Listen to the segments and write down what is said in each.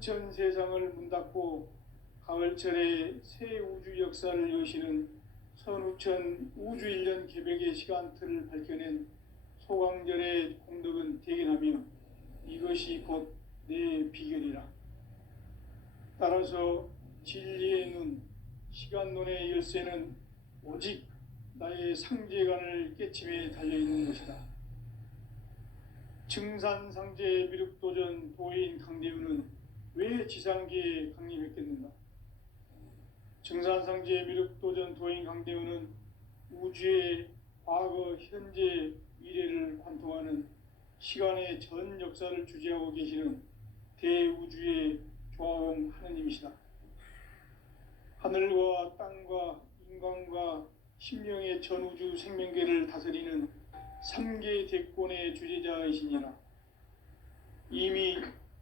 전 세상을 문 닫고 가을철에 새 우주 역사를 여시는 선우천 우주일년 개벽의 시간틀을 밝혀낸 소강절의 공덕은 대견하며 이것이 곧 내 비결이라. 따라서 진리의 눈, 시간론의 열쇠는 오직 나의 상제관을 깨침에 달려있는 것이다. 증산상제 미륵도전 도인 강대우는 왜 지상계에 강림했겠는가? 증산상제 미륵도전 도인 강대우는 우주의 과거, 현재, 미래를 관통하는 시간의 전 역사를 주재하고 계시는 대우주의 조화원 하느님이시다. 하늘과 땅과 인간과 신명의 전우주 생명계를 다스리는 3계 대권의 주재자이시니라. 이미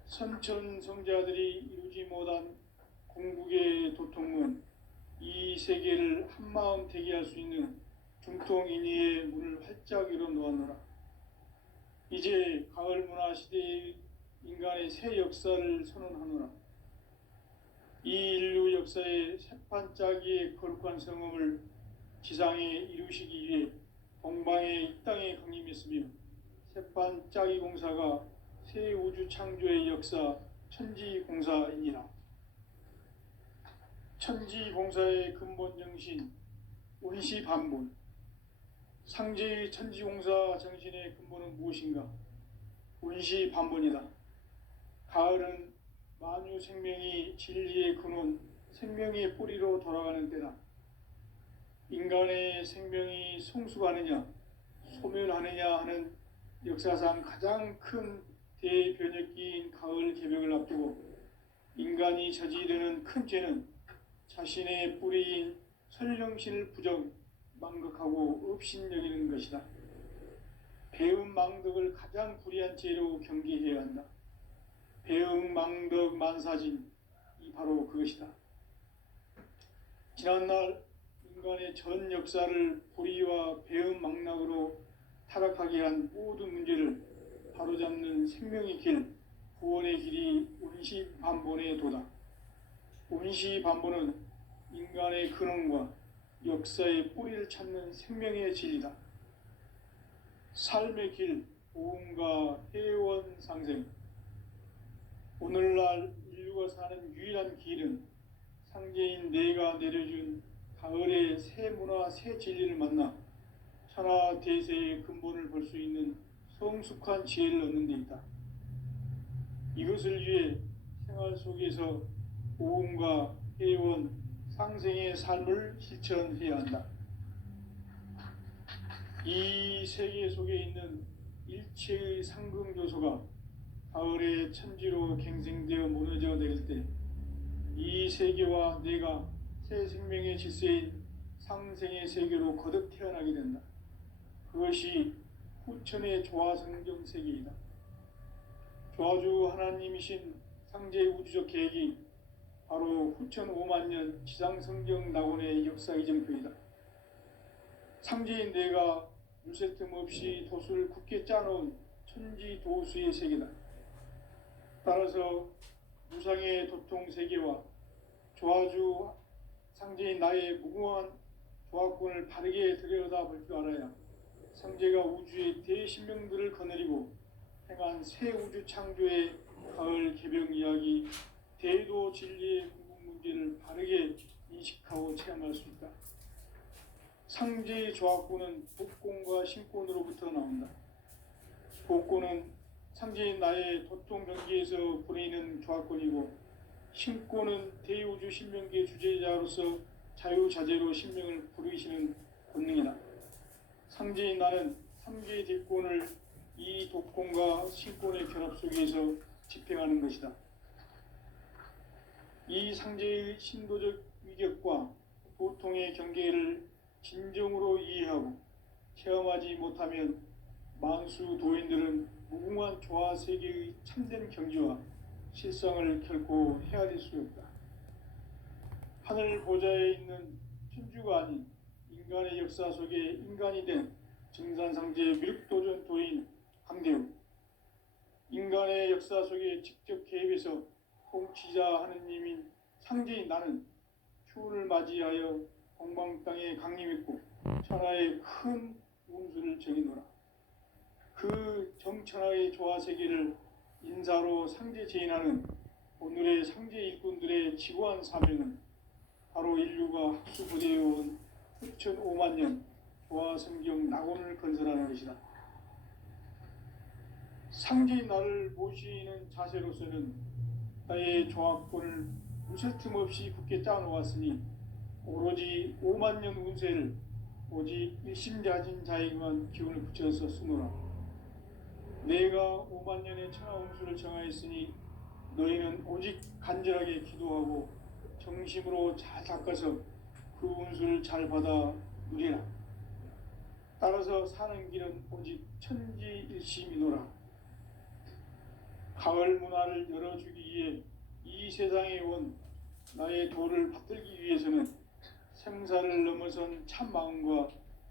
선천성자들이 이루지 못한 궁극의 도통은 이 세계를 한마음 대기할 수 있는 중통인의의 문을 활짝 열어놓았노라. 이제 가을 문화 시대의 인간의 새 역사를 선언하노라. 이 인류 역사의 새판짜기의 거룩한 성음을 지상에 이루시기 위해 동방의 이 땅에 강림했으며 새판짜기 공사가 새 우주 창조의 역사 천지공사이니라. 천지공사의 근본 정신 원시반본. 상제의 천지공사 정신의 근본은 무엇인가? 원시반본이다. 가을은 만유 생명이 진리의 근원, 생명의 뿌리로 돌아가는 때다. 인간의 생명이 성숙하느냐, 소멸하느냐 하는 역사상 가장 큰 대변혁기인 가을 개벽을 앞두고 인간이 저지르는 큰 죄는 자신의 뿌리인 설령신을 부정, 망극하고 업신여기는 것이다. 배음 망덕을 가장 불의한 죄로 경계해야 한다. 배음 망덕 만사진, 이 바로 그것이다. 지난날 인간의 전 역사를 불의와 배음 망락으로 타락하게 한 모든 문제를 바로잡는 생명의 길, 구원의 길이 원시반본의 도다. 원시반본은 인간의 근원과 역사의 뿌리를 찾는 생명의 진리다. 삶의 길, 보험과 회원 상생. 오늘날 인류가 사는 유일한 길은 상제인 내가 내려준 가을의 새 문화, 새 진리를 만나 천하 대세의 근본을 볼 수 있는 성숙한 지혜를 얻는 데 있다. 이것을 위해 생활 속에서 보험과 회원, 상생의 삶을 실천해야 한다. 이 세계 속에 있는 일체의 상긍조소가 가을의 천지로 갱생되어 무너져 내릴 때 이 세계와 내가 새 생명의 질서인 상생의 세계로 거듭 태어나게 된다. 그것이 후천의 조화성경 세계이다. 조화주 하나님이신 상제의 우주적 계획이 바로 후천 5만 년 지상성경 낙원의 역사 이정표이다. 상제인 내가 물새 틈 없이 도수를 굳게 짜놓은 천지도수의 세계다. 따라서 무상의 도통 세계와 조화주 상제인 나의 무궁한 조화권을 바르게 들여다볼 줄 알아야 상제가 우주의 대신명들을 거느리고 행한 새 우주 창조의 가을 개벽 이야기, 대도 진리의 궁극 문제를 바르게 인식하고 체험할 수 있다. 상제의 조화권은 복권과 신권으로부터 나온다. 복권은 상제인 나의 도통 경계에서 보내는 조화권이고, 신권은 대우주 신명계 주제자로서 자유자재로 신명을 부르시는 권능이다. 상제인 나는 3개의 대권을 이 독권과 신권의 결합 속에서 집행하는 것이다. 이 상제의 신도적 위격과 도통의 경계를 진정으로 이해하고 체험하지 못하면 만수 도인들은 무궁한 조화 세계의 참된 경지와 실상을 결코 헤아릴 수 없다. 하늘 보좌에 있는 천주가 아닌 인간의 역사 속에 인간이 된 증산상제 미륵도전 도인 강대우. 인간의 역사 속에 직접 개입해서 통치자 하느님인 상제인 나는 추운을 맞이하여 동방 땅에 강림했고 천하의 큰 운수를 정해노라. 그 정천하의 조화세계를 인사로 상제 제인하는 오늘의 상제 일꾼들의 지고한 사명은 바로 인류가 학수부대해온 후천 5만 년 조화성경 낙원을 건설하는 것이다. 상제인 나를 모시는 자세로서는 나의 조합권을 무쇠 틈 없이 굳게 짜놓았으니 오로지 5만 년 운세를 오직 일심자진 자에게만 기운을 붙여서 쓰노라. 내가 5만 년의 천하 운수를 정하였으니 너희는 오직 간절하게 기도하고 정심으로 잘 닦아서 그 운수를 잘 받아 누리라. 따라서 사는 길은 오직 천지일심이노라. 가을 문화를 열어주기 위해 이 세상에 온 나의 도를 받들기 위해서는 생사를 넘어선 참 마음과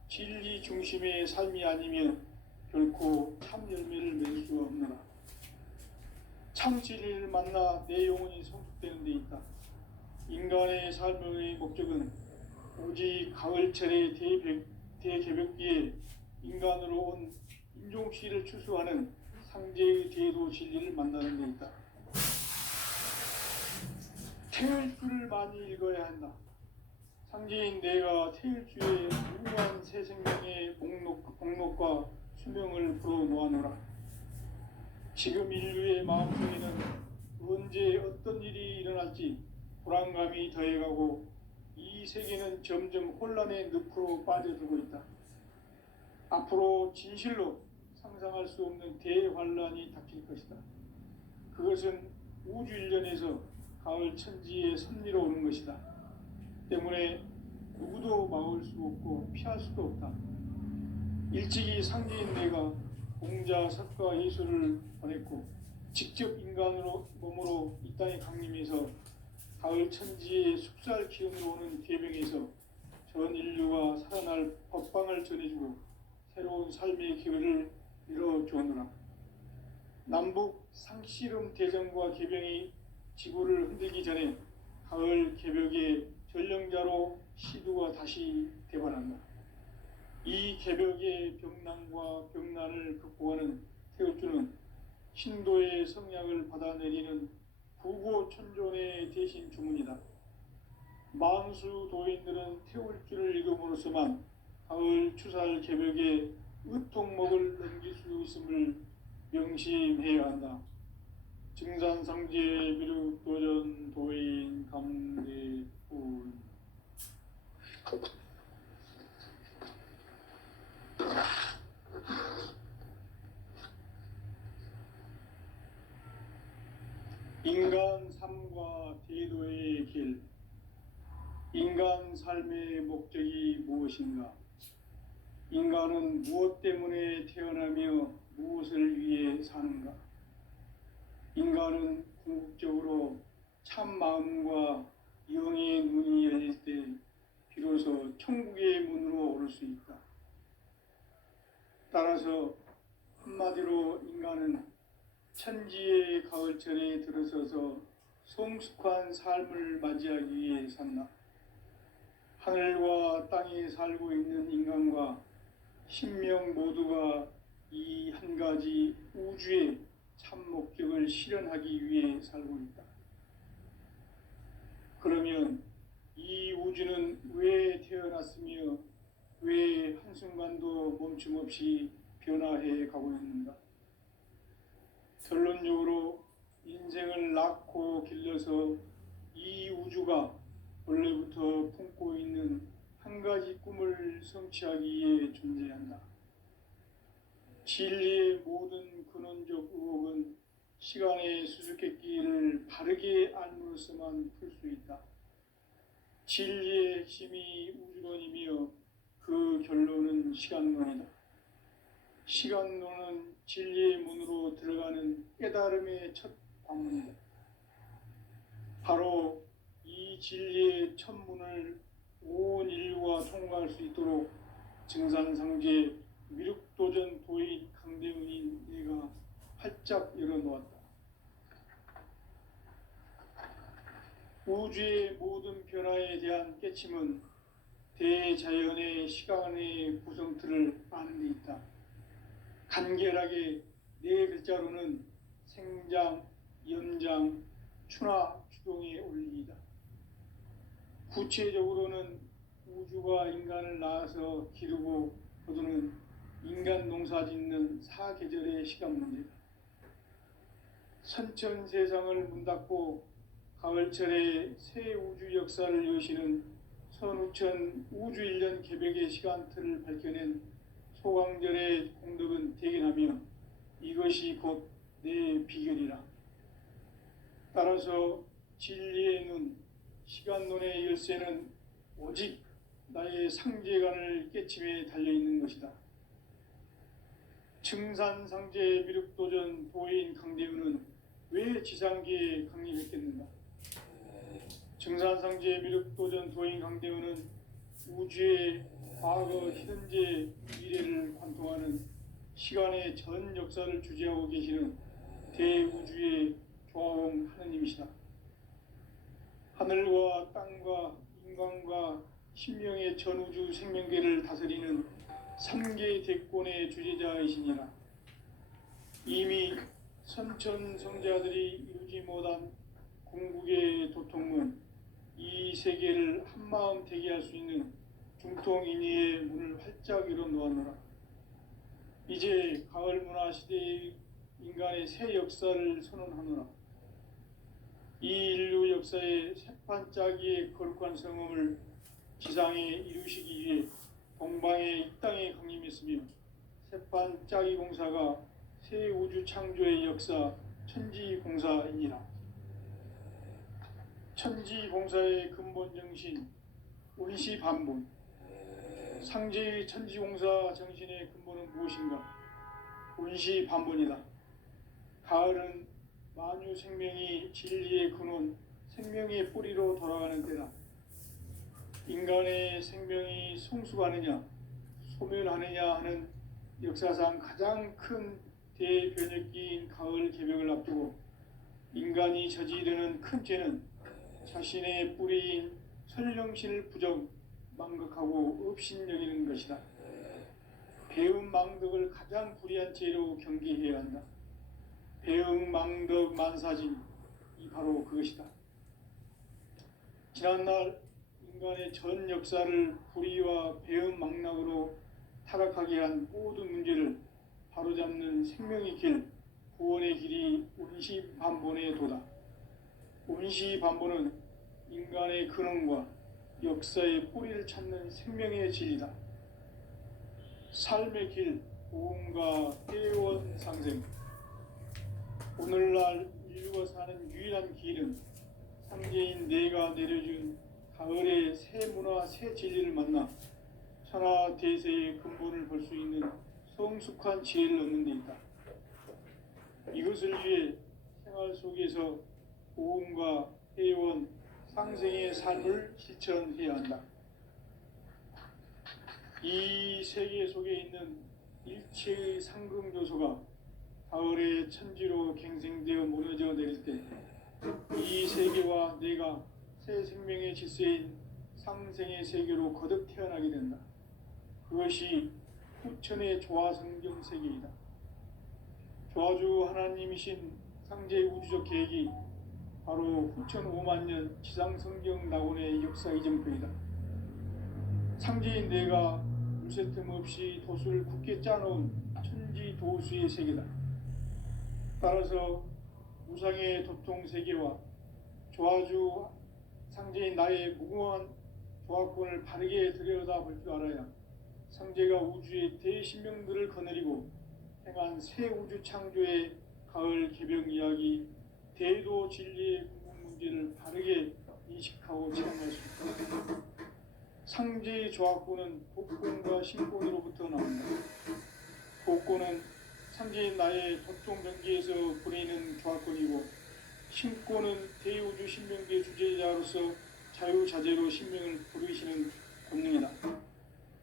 진리 중심의 삶이 아니면 결코 참 열매를 맺을 수 없노라. 참 진리를 만나 내 영혼이 성숙되는 데 있다. 인간의 삶의 목적은 오직 가을철의 대개벽기에 인간으로 온 인종씨를 추수하는 상제의 대도 진리를 만나는 데 있다. 태일주를 많이 읽어야 한다. 상제인 내가 태일주의 무궁한 새 생명의 복록과 수명을 불어놓아노라. 지금 인류의 마음속에는 언제 어떤 일이 일어날지 불안감이 더해가고 이 세계는 점점 혼란의 늪으로 빠져들고 있다. 앞으로 진실로 상상할 수 없는 대환란이 닥칠 것이다. 그것은 우주 일련에서 가을 천지의 섭리로 오는 것이다. 때문에 누구도 막을 수 없고 피할 수도 없다. 일찍이 상제인 내가 공자, 석가, 예수를 보냈고 직접 인간으로 몸으로 이 땅에 강림해서 가을 천지의 숙살 기운으로 오는 계병에서 전 인류가 살아날 법방을 전해주고 새로운 삶의 기회를 열어주었노라. 남북 상씨름 대전과 계병이 지구를 흔들기 전에 가을 개벽의 전령자로 시두가 다시 대관한다. 이 개벽의 병난과 병난을 극복하는 태울주는 신도의 성약을 받아내리는 부고천존의 대신 주문이다. 만수 도인들은 태울주를 읽음으로써만 가을 추살 개벽의 의통목을 넘길 수 있음을 명심해야 한다. 증산상제 미륵도전 도인 감대훈. 인간 삶과 대도의 길. 인간 삶의 목적이 무엇인가? 인간은 무엇 때문에 태어나며 무엇을 위해 사는가? 인간은 궁극적으로 참 마음과 영의 눈이 열릴 때 비로소 천국의 문으로 오를 수 있다. 따라서 한마디로 인간은 천지의 가을철에 들어서서 성숙한 삶을 맞이하기 위해 산다. 하늘과 땅에 살고 있는 인간과 신명 모두가 이 한 가지 우주의 참 목적을 실현하기 위해 살고 있다. 그러면 이 우주는 왜 태어났으며 왜 한순간도 멈춤 없이 변화해 가고 있는가? 결론적으로 인생을 낳고 길러서 이 우주가 원래부터 품고 있는 한 가지 꿈을 성취하기 위해 존재한다. 진리의 모든 근원적 의혹은 시간의 수수께끼를 바르게 알므로서만 풀 수 있다. 진리의 핵심이 우주론이며 그 결론은 시간론이다. 시간론은 진리의 문으로 들어가는 깨달음의 첫 관문이다. 바로 이 진리의 첫 문을 온 인류가 통과할 수 있도록 증산상제 미륵도전 도인 강대훈이 내가 활짝 열어놓았다. 우주의 모든 변화에 대한 깨침은 대자연의 시간의 구성틀을 아는 데 있다. 간결하게 네 글자로는 생장, 연장, 추나 추동의 원리이다. 구체적으로는 우주가 인간을 낳아서 기르고 거두는 인간 농사 짓는 사계절의 시간 문제다. 선천 세상을 문닫고 가을철에 새 우주 역사를 여시는 선우천 우주 1년 개벽의 시간틀을 밝혀낸 소강절의 공덕은 대견하며 이것이 곧 내 비결이라. 따라서 진리의 눈, 시간론의 열쇠는 오직 나의 상제관을 깨침에 달려있는 것이다. 증산상제 미륵도전 도인 강대우는 왜 지상계에 강림했겠는가? 증산상제 미륵도전 도인 강대우는 우주의 과거, 현재, 미래를 관통하는 시간의 전 역사를 주재하고 계시는 대우주의 조화홍 하느님이시다. 하늘과 땅과 인간과 신명의 전우주 생명계를 다스리는 3개 대권의 주제자이시니라. 이미 선천성자들이 이루지 못한 궁극의 도통은 이 세계를 한마음 되게 할 수 있는 중통인의의 문을 활짝 열어 놓았노라. 이제 가을 문화 시대의 인간의 새 역사를 선언하노라. 이 인류 역사의 새판짜기의 거룩한 성음을 지상에 이루시기 위해 동방의 이 땅에 강림했으며 새판짜기 공사가 새 우주 창조의 역사 천지공사이니라. 천지공사의 근본 정신 운시반본. 상제의 천지공사 정신의 근본은 무엇인가? 운시반본이다. 가을은 만유 생명이 진리의 근원, 생명의 뿌리로 돌아가는 때다. 인간의 생명이 성숙하느냐, 소멸하느냐 하는 역사상 가장 큰 대변혁기인 가을 개벽을 앞두고 인간이 저지르는 큰 죄는 자신의 뿌리인 설령신을 부정, 망극하고 업신여기는 것이다. 배움 망덕을 가장 불의한 죄로 경계해야 한다. 배움 망덕 만사진, 이 바로 그것이다. 지난날 인간의 전 역사를 불의와 배움 망락으로 타락하게 한 모든 문제를 바로잡는 생명의 길, 구원의 길이 운시반본의 도다. 운시반본은 인간의 근원과 역사의 뿌리를 찾는 생명의 진리다. 삶의 길, 고음과 회원 상생. 오늘날 인류가 사는 유일한 길은 상제인 내가 내려준 가을의 새 문화, 새 진리를 만나 천하 대세의 근본을 볼 수 있는 성숙한 지혜를 얻는 데 있다. 이것을 위해 생활 속에서 고음과 회원, 상생의 삶을 실천해야 한다. 이 세계 속에 있는 일체의 상금조소가 가을의 천지로 갱생되어 무너져 내릴 때 이 세계와 내가 새 생명의 질서인 상생의 세계로 거듭 태어나게 된다. 그것이 후천의 조화성경 세계이다. 조화주 하나님이신 상제의 우주적 계획이 바로 후천 5만년 지상성경 낙원의 역사 이정표이다. 상제인 내가 물새틈 없이 도수를 굳게 짜놓은 천지도수의 세계다. 따라서 무상의 도통 세계와 조화주 상제인 나의 무궁한 조화권을 바르게 들여다볼 줄 알아야 상제가 우주의 대신명들을 거느리고 행한 새 우주 창조의 가을 개벽 이야기, 대도 진리의 궁극 문제를 바르게 인식하고 체험할 수 있다. 상제의 조화권은 복권과 신권으로부터 나온다. 복권은 상제인 나의 도통 경계에서 보내는 조화권이고, 신권은 대우주 신명계 주제자로서 자유자재로 신명을 부르시는 권능이다.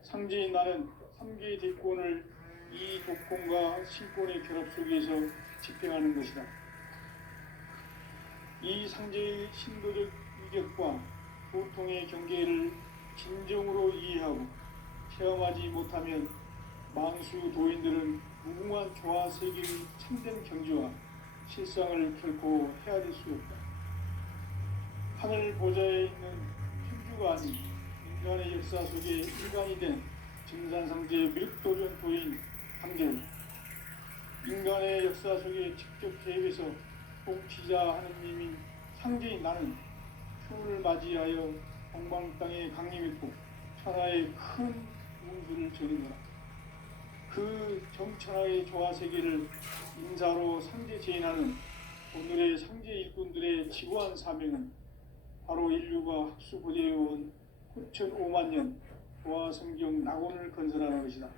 상제인 나는 3개의 대권을 이 독권과 신권의 결합 속에서 집행하는 것이다. 이 상제의 신도적 위격과 고통의 경계를 진정으로 이해하고 체험하지 못하면 만수 도인들은 무궁한 조화 세계의 참된 경지와 실상을 결코 헤아릴 수 없다. 하늘 보좌에 있는 천주가 아닌 인간의 역사 속에 인간이 된 증산상제의 밀도전 도인 한계를 인간의 역사 속에 직접 개입해서 통치자 하느님인 상제인 나는 추운을 맞이하여 동방 땅에 강림했고 천하의 큰 운수를 전인노라. 그 정천하의 조화 세계를 인사로 상제 제인하는 오늘의 상제 일꾼들의 지구한 사명은 바로 인류가 학수고대해온 9,500만 년 조화 성경 낙원을 건설하는 것이다.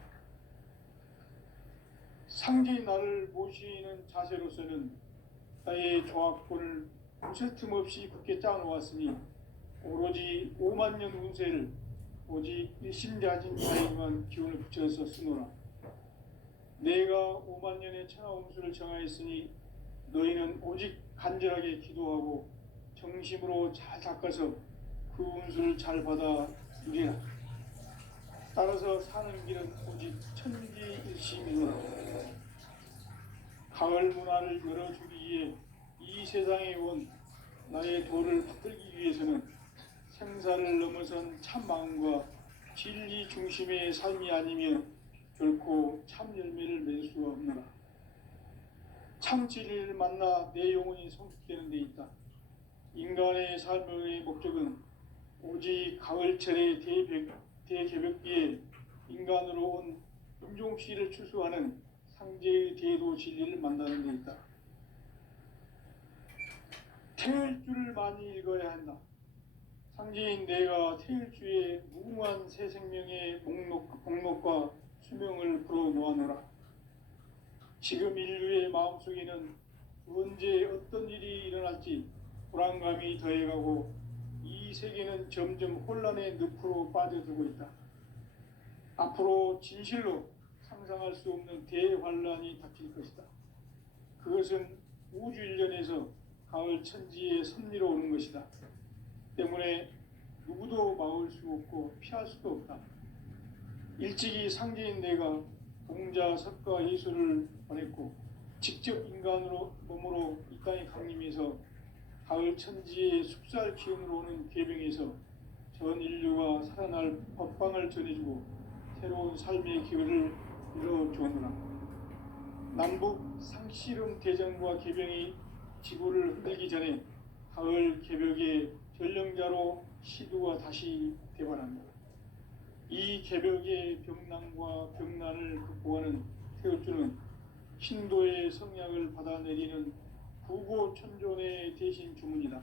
상제인 나를 모시는 자세로서는 나의 조합권을 무쇠 틈 없이 굳게 짜놓았으니 오로지 5만 년 운세를 오직 일심대하진 자에게만 기운을 붙여서 쓰노라. 내가 5만 년의 천하 운수를 정하였으니 너희는 오직 간절하게 기도하고 정심으로 잘 닦아서 그 운수를 잘 받아 누리라. 따라서 사는 길은 오직 천지일심이노라. 가을 문화를 열어주기 위해 이 세상에 온 나의 도를 받들기 위해서는 생사를 넘어선 참 마음과 진리 중심의 삶이 아니면 결코 참 열매를 맺을 수가 없노라. 참 진리를 만나 내 영혼이 성숙되는 데 있다. 인간의 삶의 목적은 오직 가을철의 대개벽기에 인간으로 온 임종씨를 추수하는 상제의 대도 진리를 만나는 데 있다. 태일주를 많이 읽어야 한다. 상제인 내가 태일주의 무궁한 새 생명의 목록과 수명을 풀어놓아노라. 지금 인류의 마음속에는 언제 어떤 일이 일어날지 불안감이 더해가고 이 세계는 점점 혼란의 늪으로 빠져들고 있다. 앞으로 진실로 상상할 수 없는 대환란이 닥칠 것이다. 그것은 우주 일련에서 가을 천지의 섭리로 오는 것이다. 때문에 누구도 막을 수 없고 피할 수도 없다. 일찍이 상제인 내가 공자, 석가, 예수를 보냈고 직접 인간으로 몸으로 이 땅에 강림해서 가을 천지의 숙살 기운으로 오는 계병에서 전 인류가 살아날 법방을 전해주고 새로운 삶의 기회를 이뤄주었노라. 남북 상씨름 대전과 계병이 지구를 흔들기 전에 가을 개벽의 전령자로 시두가 다시 대발한다. 이 개벽의 병난과 병난을 극복하는 태울주는 신도의 성약을 받아내리는 구고천존의 대신 주문이다.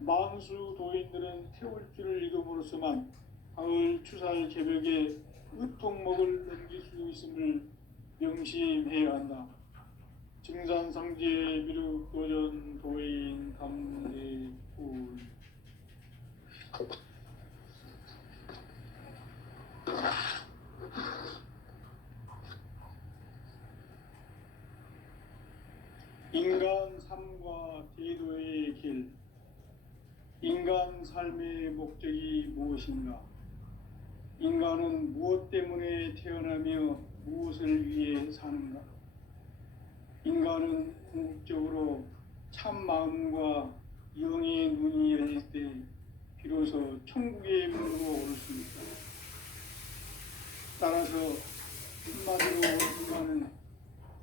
만수 도인들은 태울주를 읽음으로써만 가을 추살 개벽의 의통목을 넘길 수 있음을 명심해야 한다. 증산상제 미륵도전 도인 감대울. 인간 삶과 대도의 길. 인간 삶의 목적이 무엇인가? 인간은 무엇 때문에 태어나며 무엇을 위해 사는가? 인간은 궁극적으로 참 마음과 영의 눈이 열릴 때 비로소 천국의 문으로 오를 수 있다. 따라서 한마디로 인간은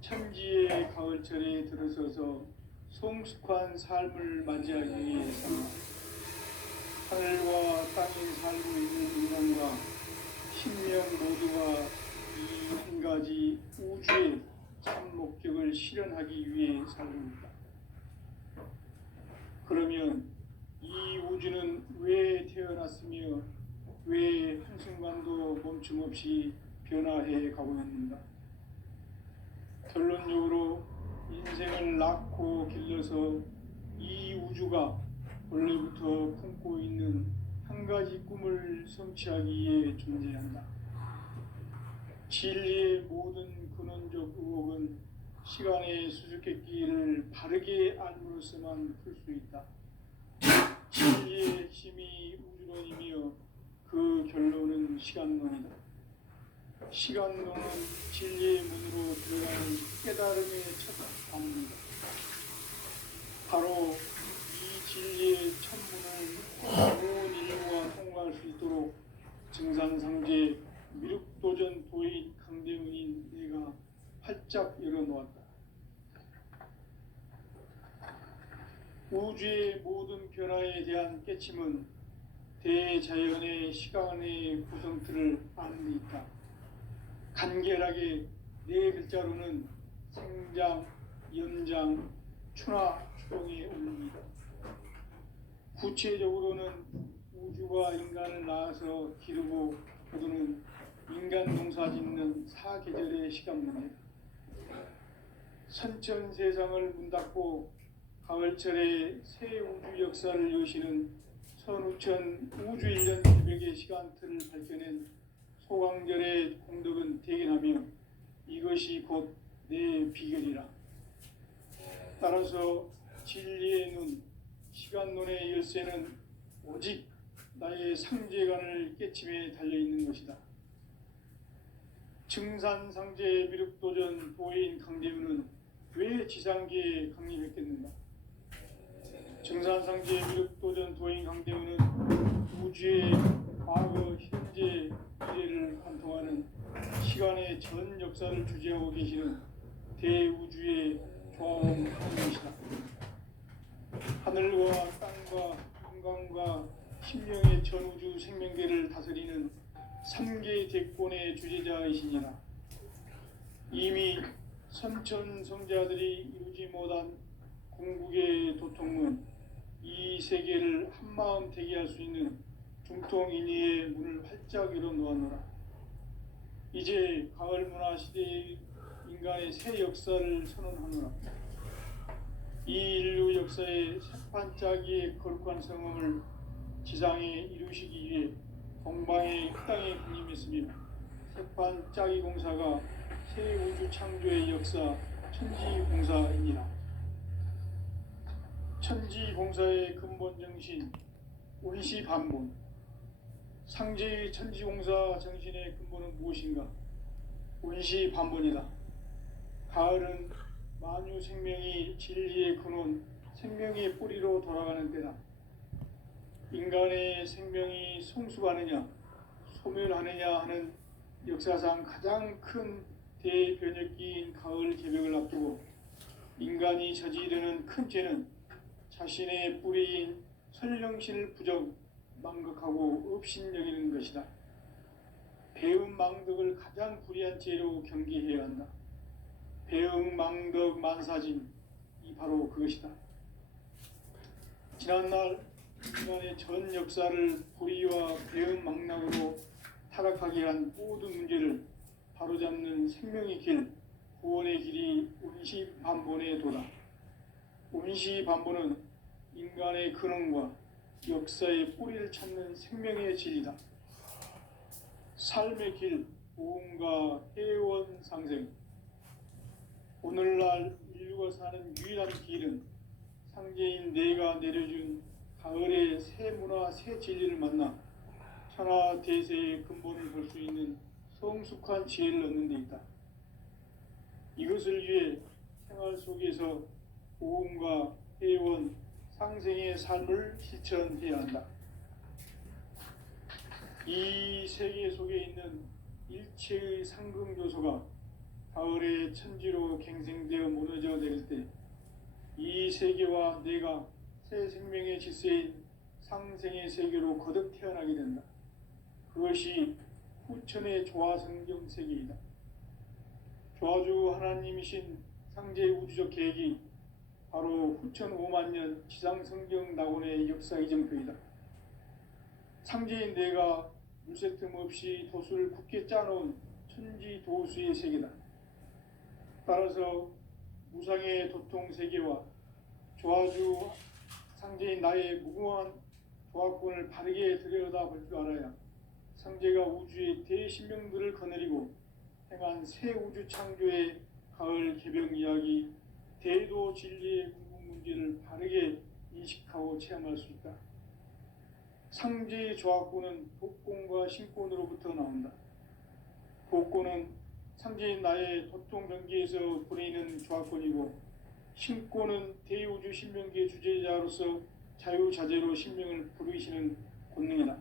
천지의 가을철에 들어서서 성숙한 삶을 맞이하기 위해서 하늘과 땅에 살고 있는 인간과 신명 모두가 이 한 가지 우주의 참 목적을 실현하기 위해 살고 있다. 그러면 이 우주는 왜 태어났으며 왜 한순간도 멈춤 없이 변화해 가고 있는가? 결론적으로 인생을 낳고 길러서 이 우주가 원래부터 품고 있는 한 가지 꿈을 성취하기 위해 존재한다. 진리의 모든 근원적 의혹은 시간의 수수께끼를 바르게 알므로써만 풀 수 있다. 시간론은 진리의 문으로 들어가는 깨달음의 첫 방문이다. 바로 이 진리의 천문을 온 인류가 통과할 수 있도록 증산상제 미륵도전 도인 강대훈인 내가 활짝 열어놓았다. 우주의 모든 변화에 대한 깨침은 대자연의 시간의 구성틀을 아는 데 있다. 간결하게 네 글자로는 생장, 연장, 추나 추동의 원리이다. 구체적으로는 우주가 인간을 낳아서 기르고 거두는 인간 농사 짓는 사계절의 시간문이다. 선천세상을 문닫고 가을철에 새 우주 역사를 여시는 선우천 우주 1년 200의 시간틀을 밝혀낸 소강절의 공덕은 대견하며 이것이 곧 내 비결이라. 따라서 진리의 눈, 시간론의 열쇠는 오직 나의 상제관을 깨침에 달려있는 것이다. 증산상제 미륵도전 도인 강대훈은 왜 지상계에 강림했겠는가? 증산상제 미륵도전 도인 강대훈은 우주의 과거, 현재, 미래를 관통하는 시간의 전 역사를 주재하고 계시는 대우주의 조화원이시다. 하늘과 땅과 인간과 심령의 전우주 생명계를 다스리는 3개 대권의 주제자이시니라. 이미 선천성자들이 이루지 못한 궁극의 도통문, 이 세계를 한마음 되게 할 수 있는 중통인의의 문을 활짝 열어놓았노라. 이제 가을 문화 시대의 인간의 새 역사를 선언하노라. 이 인류 역사의 새판짜기의 거룩한 성음을 지상에 이루시기 위해 동방의 땅에 군림했으며 새판짜기 공사가 새 우주 창조의 역사 천지공사이니라. 천지공사의 근본 정신 운시반본. 상제의 천지공사 정신의 근본은 무엇인가? 운시반본이다. 가을은 만유 생명이 진리의 근원, 생명의 뿌리로 돌아가는 때다. 인간의 생명이 성숙하느냐, 소멸하느냐 하는 역사상 가장 큰 대변혁기인 가을 개벽을 앞두고 인간이 저지르는 큰 죄는 자신의 뿌리인 설령신을 부정, 망극하고 업신여기는 것이다. 배음 망덕을 가장 불의한 죄로 경계해야 한다. 배음 망덕 만사진, 이 바로 그것이다. 지난날 인간의 전 역사를 불의와 배음 망락으로 타락하게 한 모든 문제를 바로잡는 생명의 길, 구원의 길이 운시반본의 도다. 운시반본은 인간의 근원과 역사의 뿌리를 찾는 생명의 진리다. 삶의 길, 보험과 해원 상생. 오늘날 인류가 사는 유일한 길은 상제인 내가 내려준 가을의 새 문화, 새 진리를 만나 천하 대세의 근본을 볼 수 있는 성숙한 지혜를 얻는 데 있다. 이것을 위해 생활 속에서 보험과 해원, 상생의 삶을 실천해야 한다. 이 세계 속에 있는 일체의 상금 요소가 가을의 천지로 갱생되어 무너져 내릴 때 이 세계와 내가 새 생명의 질서인 상생의 세계로 거듭 태어나게 된다. 그것이 후천의 조화성경 세계이다. 조화주 하나님이신 상제 우주적 계획이 바로 후천 5만년 지상성경 낙원의 역사 이정표이다. 상제인 내가 물새 틈 없이 도수를 굳게 짜놓은 천지 도수의 세계다. 따라서 무상의 도통 세계와 조화주 상제인 나의 무궁한 조화권을 바르게 들여다볼 줄 알아야 상제가 우주의 대신명들을 거느리고 행한 새 우주 창조의 가을 개벽 이야기, 대도 진리의 궁극 문제를 바르게 인식하고 체험할 수 있다. 상제의 조화권은 복권과 신권으로부터 나온다. 복고는 상제인 나의 도통 경계에서 보내는 조합권이고, 신고는 대우주 신명기의 주제자로서 자유자재로 신명을 부르시는 권능이다.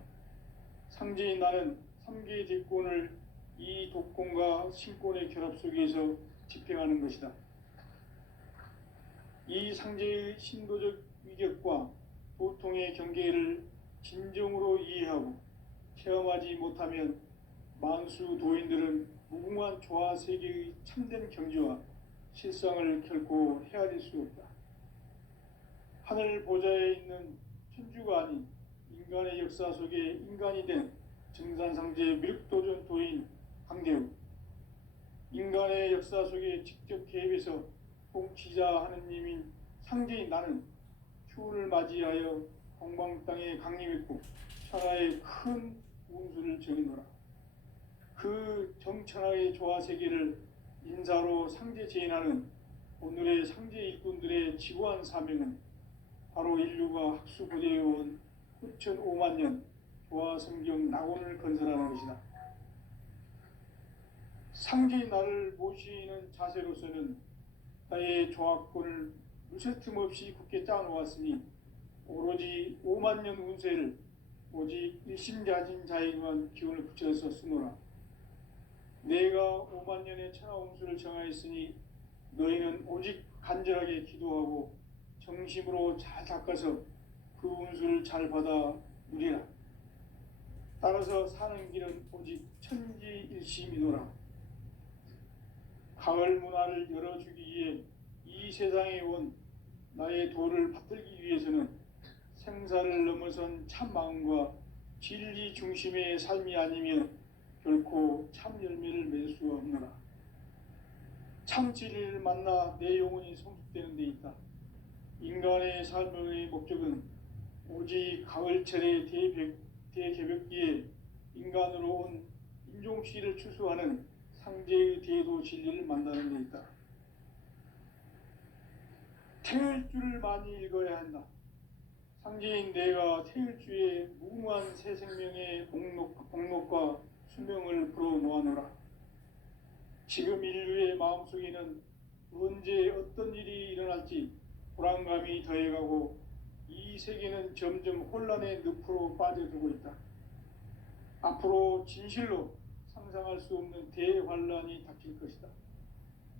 상제인 나는 3개의 대권을 이 독권과 신권의 결합 속에서 집행하는 것이다. 이 상제의 신도적 위격과 도통의 경계를 진정으로 이해하고 체험하지 못하면 만수 도인들은 무궁한 조화 세계의 참된 경지와 실상을 결코 헤아릴 수 없다. 하늘 보좌에 있는 천주가 아닌 인간의 역사 속에 인간이 된 증산상제 밀도전 도인 강대우, 인간의 역사 속에 직접 개입해서 통치자 하느님인 상제인 나는 추운을 맞이하여 공방 땅에 강림했고 천하의 큰 운수를 정해노라. 그 정천하의 조화 세계를 인사로 상제 제인하는 오늘의 상제 일꾼들의 지구한 사명은 바로 인류가 학수고대해온 후천 5만 년 조화 성경 낙원을 건설하는 것이다. 상제인 나를 모시는 자세로서는 나의 조합권을 무쇠틈 없이 굳게 짜놓았으니 오로지 5만 년 운세를 오직 일심자진 자에게만 기운을 붙여서 쓰노라. 내가 5만 년의 천하 운수를 정하였으니 너희는 오직 간절하게 기도하고 정심으로 잘 닦아서 그 운수를 잘 받아 누리라. 따라서 사는 길은 오직 천지일심이노라. 가을 문화를 열어주기 위해 이 세상에 온 나의 도를 받들기 위해서는 생사를 넘어선 참 마음과 진리 중심의 삶이 아니면 결코 참 열매를 맺을 수 없노라. 참 진리를 만나 내 영혼이 성숙되는 데 있다. 인간의 삶의 목적은 오직 가을철의 대개벽기에 인간으로 온 인종시를 추수하는 상제의 대도 진리를 만나는 데 있다. 태을주를 많이 읽어야 한다. 상제인 내가 태을주의 무궁한 새 생명의 목록과 수명을 불어놓아노라. 지금 인류의 마음속에는 언제 어떤 일이 일어날지 불안감이 더해가고 이 세계는 점점 혼란의 늪으로 빠져들고 있다. 앞으로 진실로 상상할 수 없는 대환란이 닥칠 것이다.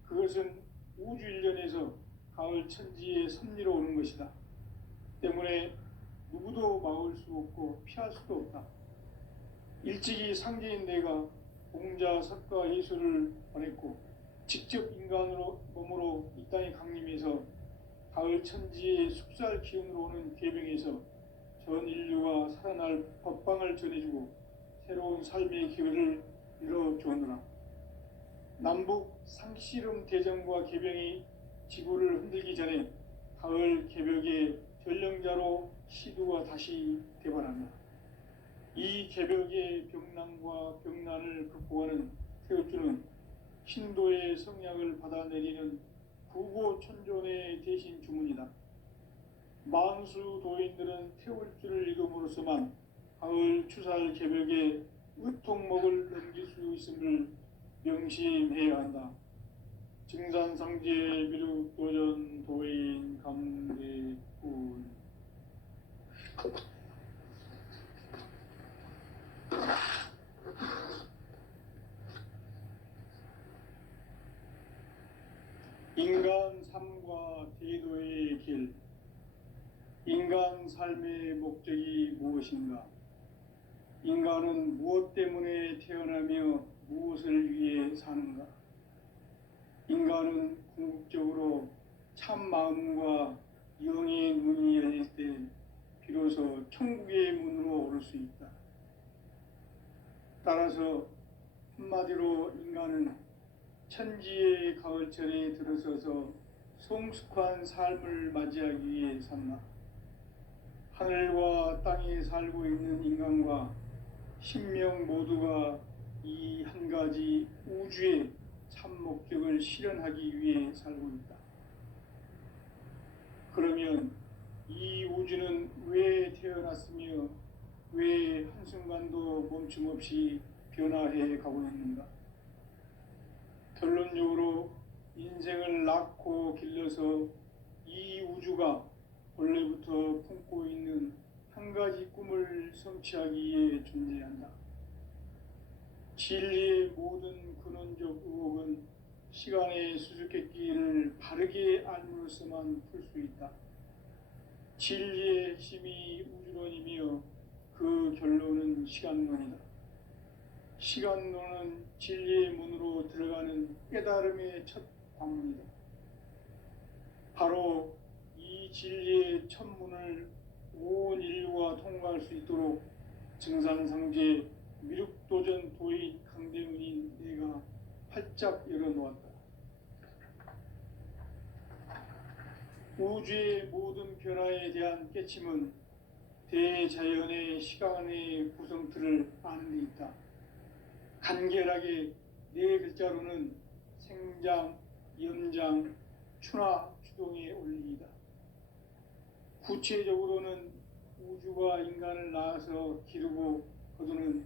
그것은 우주 일련에서 가을 천지의 섭리로 오는 것이다. 때문에 누구도 막을 수 없고 피할 수도 없다. 일찍이 상제인 내가 공자, 석가, 예수를 보냈고 직접 인간으로 몸으로 이 땅에 강림해서 가을 천지의 숙살 기운으로 오는 계병에서 전 인류가 살아날 법방을 전해주고 새로운 삶의 기회를 열어주었노라. 남북 상씨름 대전과 계병이 지구를 흔들기 전에 가을 개벽의 전령자로 시두가 다시 대발한다. 이 개벽의 병난과 병난을 극복하는 태울주는 신도의 성약을 받아내리는 구고천존의 대신 주문이다. 만수 도인들은 태울주를 읽음으로써만 가을 추살 개벽의 의통목을 넘길 수 있음을 명심해야 한다. 증산상제 미륵도전 도인 감대군. 인간 삶과 제도의 길. 인간 삶의 목적이 무엇인가? 인간은 무엇 때문에 태어나며 무엇을 위해 사는가? 인간은 궁극적으로 참 마음과 영의 문이 열릴 때 비로소 천국의 문으로 오를 수 있다. 따라서 한마디로 인간은 천지의 가을철에 들어서서 성숙한 삶을 맞이하기 위해 산다. 하늘과 땅에 살고 있는 인간과 신명 모두가 이 한 가지 우주의 참 목적을 실현하기 위해 살고 있다. 그러면 이 우주는 왜 태어났으며 왜 한순간도 멈춤 없이 변화해 가고 있는가? 결론적으로 인생을 낳고 길러서 이 우주가 원래부터 품고 있는 한 가지 꿈을 성취하기 위해 존재한다. 진리의 모든 근원적 의혹은 시간의 수수께끼를 바르게 알므로서만 풀 수 있다. 진리의 핵심이 우주론이며 그 결론은 시간론이다. 시간론은 진리의 문으로 들어가는 깨달음의 첫 관문이다. 바로 이 진리의 첫 문을 온 인류가 통과할 수 있도록 증산상제 미륵도전 도인 강대문인 내가 활짝 열어놓았다. 우주의 모든 변화에 대한 깨침은 대자연의 시간의 구성틀을 아는 데 있다. 간결하게 네 글자로는 생장, 염장, 추나 추동의 원리이다. 구체적으로는 우주가 인간을 낳아서 기르고 거두는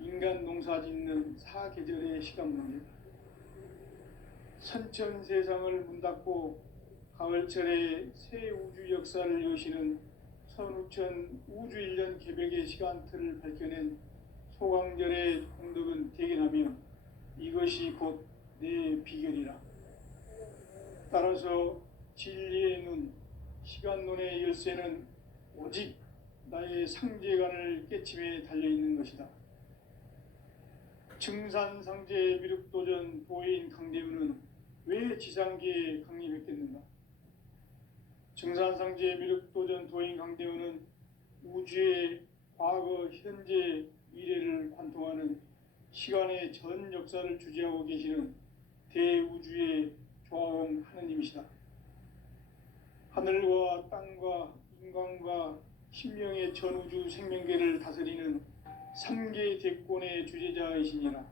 인간 농사짓는 사계절의 시간론이다. 선천세상을 문닫고 가을철에 새 우주 역사를 여시는 선우천 우주일년 개벽의 시간틀을 밝혀낸 소강절의 공덕은 대견하며 이것이 곧 내 비결이라. 따라서 진리의 눈, 시간론의 열쇠는 오직 나의 상제관을 깨침에 달려있는 것이다. 증산상제 미륵도전 도인 강대문은 왜 지상계에 강림했겠는가? 증산상제 미륵도전 도인 강대문은 우주의 과거, 현재, 미래를 관통하는 시간의 전 역사를 주재하고 계시는 대우주의 조화원 하느님이시다. 하늘과 땅과 인간과 신명의 전우주 생명계를 다스리는 3개 대권의 주재자이시니라.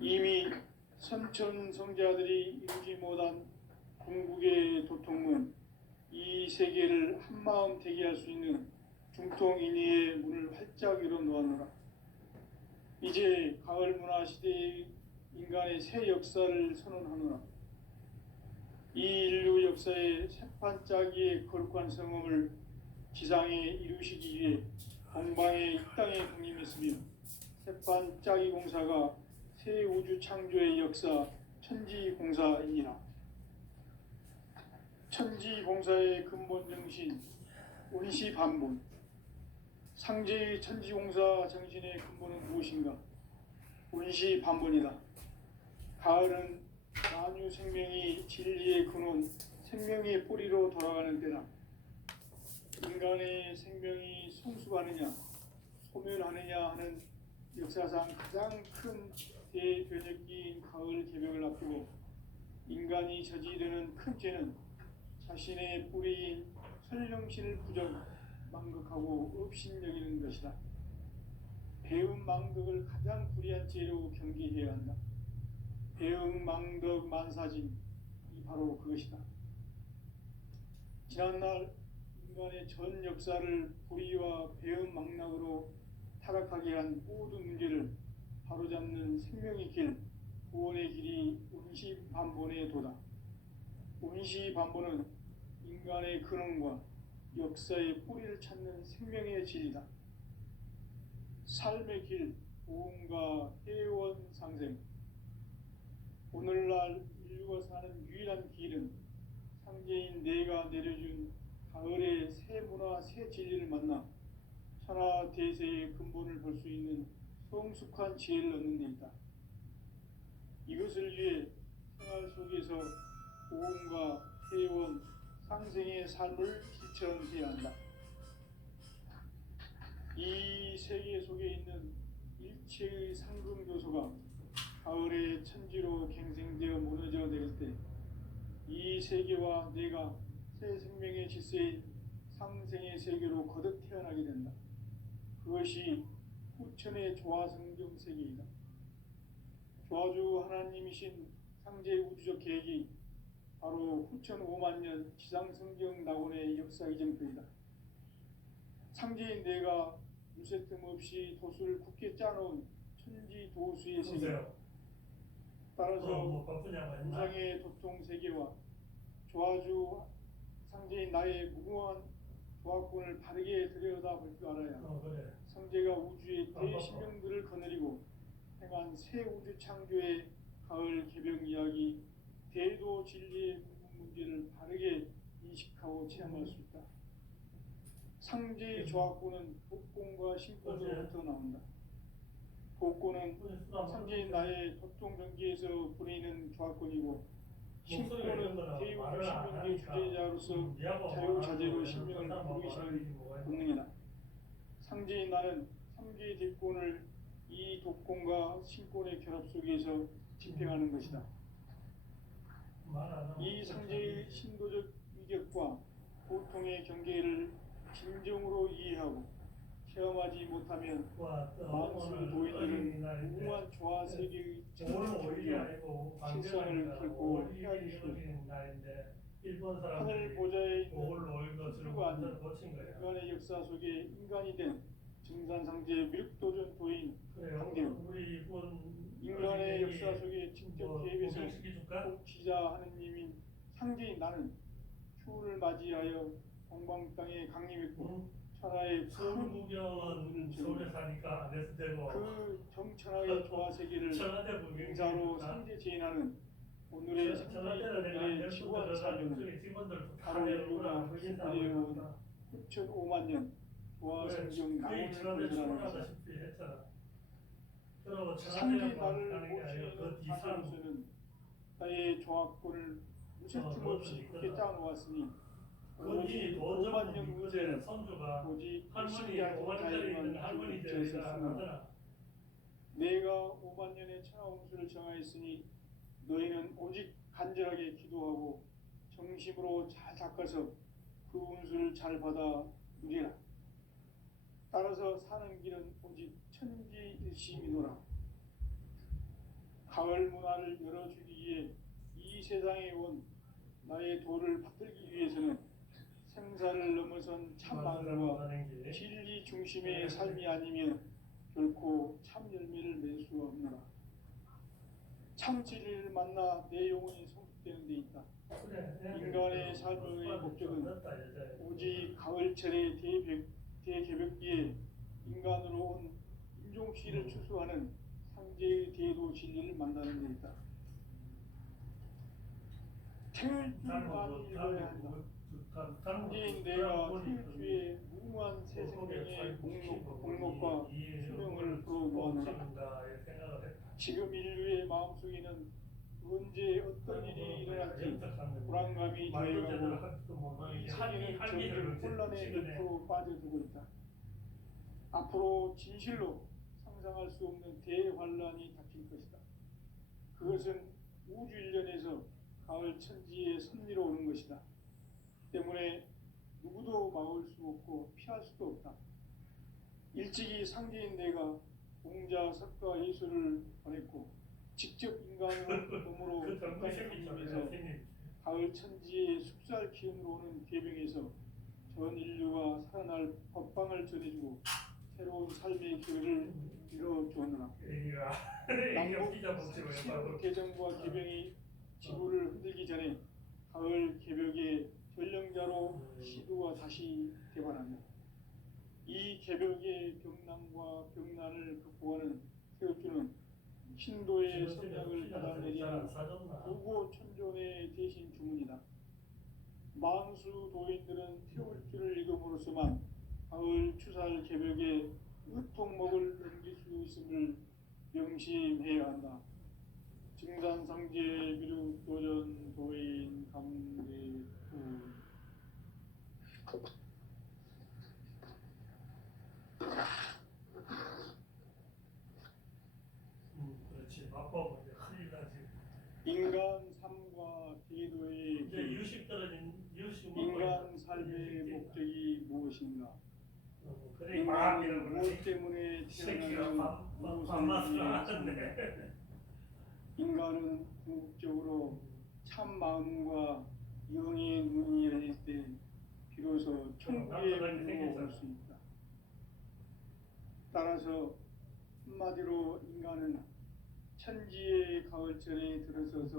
이미 선천성자들이 이루지 못한 궁극의 도통문, 이 세계를 한마음 되게 할 수 있는 중통인의의 문을 활짝 열어놓았노라. 이제 가을 문화 시대의 인간의 새 역사를 선언하노라. 이 인류 역사의 새판짜기의 거룩한 성험을 지상에 이루시기 위해 동방의 이 땅에 강림했으며 새판짜기 공사가 새 우주 창조의 역사 천지공사이니라. 천지공사의 근본 정신 운시반본, 상제의 천지공사 정신의 근본은 무엇인가? 운시반본이다. 가을은 만유 생명이 진리의 근원, 생명의 뿌리로 돌아가는 때다. 인간의 생명이 성숙하느냐, 소멸하느냐 하는 역사상 가장 큰 대변혁기인 가을 개벽을 앞두고 인간이 저지르는 큰 죄는 자신의 뿌리인 설령신을 부정, 망극하고 업신여기는 것이다. 배움 망덕을 가장 불의한 죄로 경계해야 한다. 배움 망덕 만사진이 바로 그것이다. 지난날 인간의 전 역사를 불의와 배움 망락으로 타락하게 한 모든 문제를 바로잡는 생명의 길, 구원의 길이 운시반본의 도다. 운시반본은 인간의 근원과 역사의 뿌리를 찾는 생명의 진리다. 삶의 길, 보험과 회원 상생. 오늘날 인류가 사는 유일한 길은 상제인 내가 내려준 가을의 새 문화, 새 진리를 만나 천하 대세의 근본을 볼 수 있는 성숙한 지혜를 얻는 데 있다. 이것을 위해 생활 속에서 보험과 회원, 상생의 삶을 실천해야 한다. 이 세계 속에 있는 일체의 상금교소가 가을의 천지로 갱생되어 무너져 내릴 때 이 세계와 내가 새 생명의 질서인 상생의 세계로 거듭 태어나게 된다. 그것이 후천의 조화성경 세계이다. 조화주 하나님이신 상제 우주적 계획이 바로 후천 5만년 지상성경 낙원의 역사 이전편이다. 상제인 내가 유세 틈 없이 도수를 굳게 짜놓은 천지 도수의 세계, 따라서 뭐 바쁘냐고 했나? 우상의 도통 세계와 조아주 상제인 나의 무궁한 조합권을 바르게 들여다볼 줄 알아야 그래. 성제가 우주의 대신령들을 거느리고 행한 새 우주 창조의 가을 개병 이야기, 대도 진리의 궁극 문제를 바르게 인식하고 체험할 수 있다. 상제의 조합권은 복권과 신권으로부터 나온다. 복권은 상제인 나의 도통 경계에서 보내는 조합권이고, 신권은 대우주 신명의 주제자로서 자유자재로 신명을 부르시는 본능이다. 상제인 나는 3개의 대권을 이 독권과 신권의 결합 속에서 집행하는 것이다. 이 상제의 신도적 위격과 고통의 경계를 진정으로 이해하고 체험하지 못하면 만수 도인들은 무궁한 조화 세계의 실상을 결코 헤아릴 수 없다. 하늘 보좌에 있는 수가 아닌 인간의 역사 속에 인간이 된 증산상제 미륵도전 도인 강대훈, 인간의 역사 속에 직접 개입해서 통치자 하느님인 상제인 나는 추운을 맞이하여 동방 땅에 강림했고 천하의 서울구경은 서울에 사니까 안 해도 되고 그 정천하의 조화 세계를 인사로 상제 제인하는 오늘의 생명의 지구한 사명은 바로 인류가 수고해온 6,500만 년 조화 성경 나오는 것이라는 것이다. 상제 나를 모시는 사람으로서는 나의 조합권을 무쇠틈 없이 굳게 짜놓았으니 거기 5만 년 문제는 선주가 오직 할머니 신기한 5만짜리 있는 할머니 자에서 하더라. 내가 5만 년의 천하홍수를 정하였으니 너희는 오직 간절하게 기도하고 정심으로 잘 닦아서 그 운수를 잘 받아 누리라. 따라서 사는 길은 오직 천지일심이노라. 가을 문화를 열어주기 위해 이 세상에 온 나의 도를 받들기 위해서는 생사를 넘어선 참마음과 진리 중심의 삶이 아니면 결코 참 열매를 맺을 수 없노라. 참 진리를 만나 내 영혼이 성숙되는 데 있다. 인간의 삶의 목적은 오직 가을철의 대개벽기에 인간으로 온 인종시를 추수하는 상제의 대도 진리를 만나는 데 있다. 태일주만 읽어야 한다. 상제인 내가 태일주의 무궁한 새 생명의 공목과 수명을 불어놓았노라. 지금 인류의 마음속에는 언제 어떤 일이 일어날지 불안감이 저해가고 이 세계는 점점 혼란의 늪으로 빠져들고 있다. 앞으로 진실로 상상할 수 없는 대환란이 닥칠 것이다. 그것은 우주 일련에서 가을 천지의 섭리로 오는 것이다. 때문에 누구도 막을 수 없고 피할 수도 없다. 일찍이 상제인 내가 공자, 석가, 예수를 보냈고 직접 인간으로 몸으로 땅에서 가을 천지의 숲살 기운으로 오는 계병에서 전 인류가 살아날 법방을 전해주고 새로운 삶의 기회를 이뤄주었노라. 남북 개정과 개병이 지구를 흔들기 전에 가을 개벽의 전령자로 시도가 다시 개발한다. 이 개벽의 병난과 병난을 극복하는 태우주는 신도의 성령을 받아내리는 구고 천존의 대신 주문이다. 만수 도인들은 태울주를 읽음으로써만 가을 추살 개벽의 의통목을 넘길 수 있음을 명심해야 한다. 증산상제 미륵 도전 도인 감대후. 그렇지. 바빠고 이제 큰일 나지. 인간 삶과 제도의 이제 유식 떨어진 유식 인간 삶의 목적이 무엇인가? 그래 인간은 마음이라고 무엇 때문에 태어나는 밥맛을 하는데 인간은 궁극적으로 참 마음과 영의 눈이 열릴 때 비로소 천국의 문으로 올 수 있다. 따라서 한마디로 인간은 천지의 가을철에 들어서서